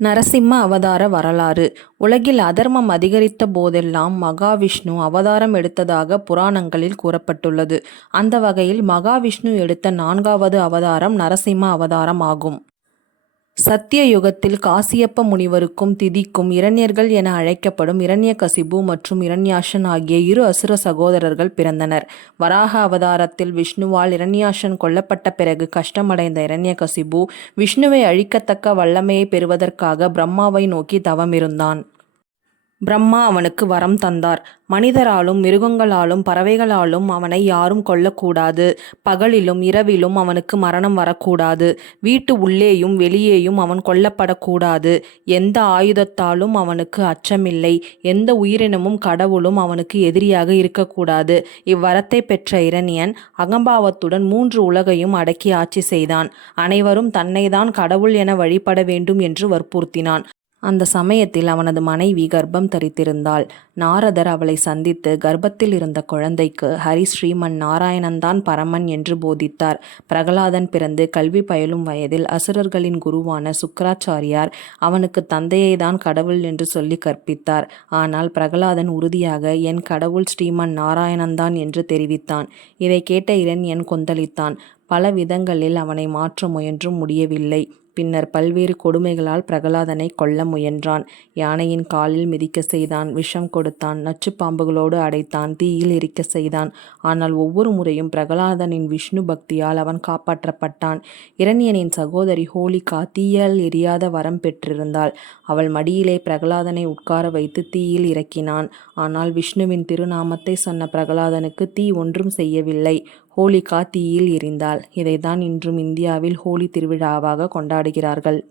நரசிம்ம அவதார வரலாறு. உலகில் அதர்மம் அதிகரித்த போதெல்லாம் மகாவிஷ்ணு அவதாரம் எடுத்ததாக புராணங்களில் கூறப்பட்டுள்ளது. அந்த வகையில் மகாவிஷ்ணு எடுத்த 4வது அவதாரம் நரசிம்ம அவதாரம் ஆகும். சத்திய யுகத்தில் காசியப்ப முனிவருக்கும் திதிக்கும் இரண்யர்கள் என அழைக்கப்படும் இரண்யகசிபு மற்றும் இரண்யாக்ஷன் ஆகிய 2 அசுர சகோதரர்கள் பிறந்தனர். வராக அவதாரத்தில் விஷ்ணுவால் இரண்யாக்ஷன் கொல்லப்பட்ட பிறகு கஷ்டமடைந்த இரண்யகசிபு விஷ்ணுவை அழிக்கத்தக்க வல்லமையை பெறுவதற்காக பிரம்மாவை நோக்கி தவமிருந்தான். பிரம்மா அவனுக்கு வரம் தந்தார். மனிதராலும் மிருகங்களாலும் பறவைகளாலும் அவனை யாரும் கொல்லக்கூடாது. பகலிலும் இரவிலும் அவனுக்கு மரணம் வரக்கூடாது. வீட்டு உள்ளேயும் வெளியேயும் அவன் கொல்லப்படக்கூடாது. எந்த ஆயுதத்தாலும் அவனுக்கு அச்சமில்லை. எந்த உயிரினமும் கடவுளும் அவனுக்கு எதிரியாக இருக்கக்கூடாது. இவ்வரத்தை பெற்ற இரணியன் அகம்பாவத்துடன் 3 உலகையும் அடக்கி ஆட்சி செய்தான். அனைவரும் தன்னைதான் கடவுள் என வழிபட வேண்டும் என்று வற்புறுத்தினான். அந்த சமயத்தில் அவனது மனைவி கர்ப்பம் தரித்திருந்தாள். நாரதர் அவளை சந்தித்து கர்ப்பத்தில் இருந்த குழந்தைக்கு ஹரி ஸ்ரீமன் நாராயணன்தான் பரமன் என்று போதித்தார். பிரகலாதன் பிறந்து கல்வி பயிலும் வயதில் அசுரர்களின் குருவான சுக்கிராச்சாரியார் அவனுக்கு தந்தையை தான் கடவுள் என்று சொல்லி கற்பித்தார். ஆனால் பிரகலாதன் உறுதியாக என் கடவுள் ஸ்ரீமன் நாராயணன்தான் என்று தெரிவித்தான். இதை கேட்ட இரண்யன் கொந்தளித்தான். பல விதங்களில் அவனை மாற்ற முயன்றும் முடியவில்லை. பின்னர் பல்வேறு கொடுமைகளால் பிரகலாதனை கொல்ல முயன்றான். யானையின் காலில் மிதிக்க செய்தான், விஷம் கொடுத்தான், நச்சு பாம்புகளோடு அடைத்தான், தீயில் எரிக்க செய்தான். ஆனால் ஒவ்வொரு முறையும் பிரகலாதனின் விஷ்ணு பக்தியால் அவன் காப்பாற்றப்பட்டான். இரண்யனின் சகோதரி ஹோலிகா தீயால் எரியாத வரம் பெற்றிருந்தாள். அவள் மடியிலே பிரகலாதனை உட்கார வைத்து தீயில் இறக்கினான். ஆனால் விஷ்ணுவின் திருநாமத்தை சொன்ன பிரகலாதனுக்கு தீ ஒன்றும் செய்யவில்லை. ஹோலிகா தீயில் எரிந்தாள். இதைத்தான் இன்றும் இந்தியாவில் ஹோலி திருவிழாவாக கொண்டாடுகிறார்கள்.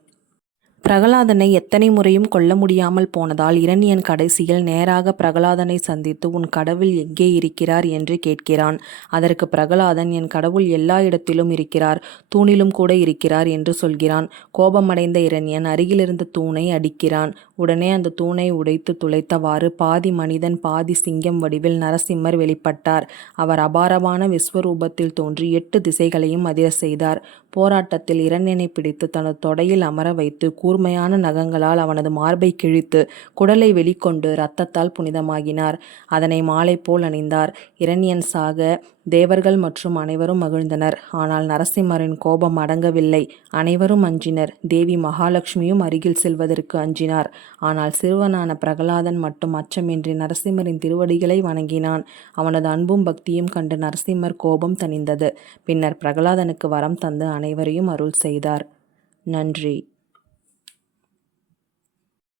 பிரகலாதனை எத்தனை முறையும் கொல்ல முடியாமல் போனதால் இரணியன் கடைசியில் நேராக பிரகலாதனை சந்தித்து உன் கடவுள் எங்கே இருக்கிறார் என்று கேட்கிறான். அதற்கு பிரகலாதன் என் கடவுள் எல்லா இடத்திலும் இருக்கிறார், தூணிலும் கூட இருக்கிறார் என்று சொல்கிறான். கோபமடைந்த இரணியன் அருகிலிருந்த தூணை அடிக்கிறான். உடனே அந்த தூணை உடைத்து துளைத்தவாறு பாதி மனிதன் பாதி சிங்கம் வடிவில் நரசிம்மர் வெளிப்பட்டார். அவர் அபாரமான விஸ்வரூபத்தில் தோன்றி 8 திசைகளையும் அதிர செய்தார். போராட்டத்தில் இரண்யனை பிடித்து தனது தொடையில் அமர வைத்து கூர்மையான நகங்களால் அவனது மார்பை கிழித்து குடலை வெளிக்கொண்டு இரத்தத்தால் புனிதமாகினார். அதனை மாலை போல் அணிந்தார். இரண்யன் சாக தேவர்கள் மற்றும் அனைவரும் மகிழ்ந்தனர். ஆனால் நரசிம்மரின் கோபம் அடங்கவில்லை. அனைவரும் அஞ்சினர். தேவி மகாலட்சுமியும் அருகில் செல்வதற்கு அஞ்சினார். ஆனால் சிறுவனான பிரகலாதன் மட்டும் அச்சமின்றி நரசிம்மரின் திருவடிகளை வணங்கினான். அவனது அன்பும் பக்தியும் கண்டு நரசிம்மர் கோபம் தணிந்தது. பின்னர் பிரகலாதனுக்கு வரம் தந்து அனைவரையும் அருள் செய்தார். நன்றி.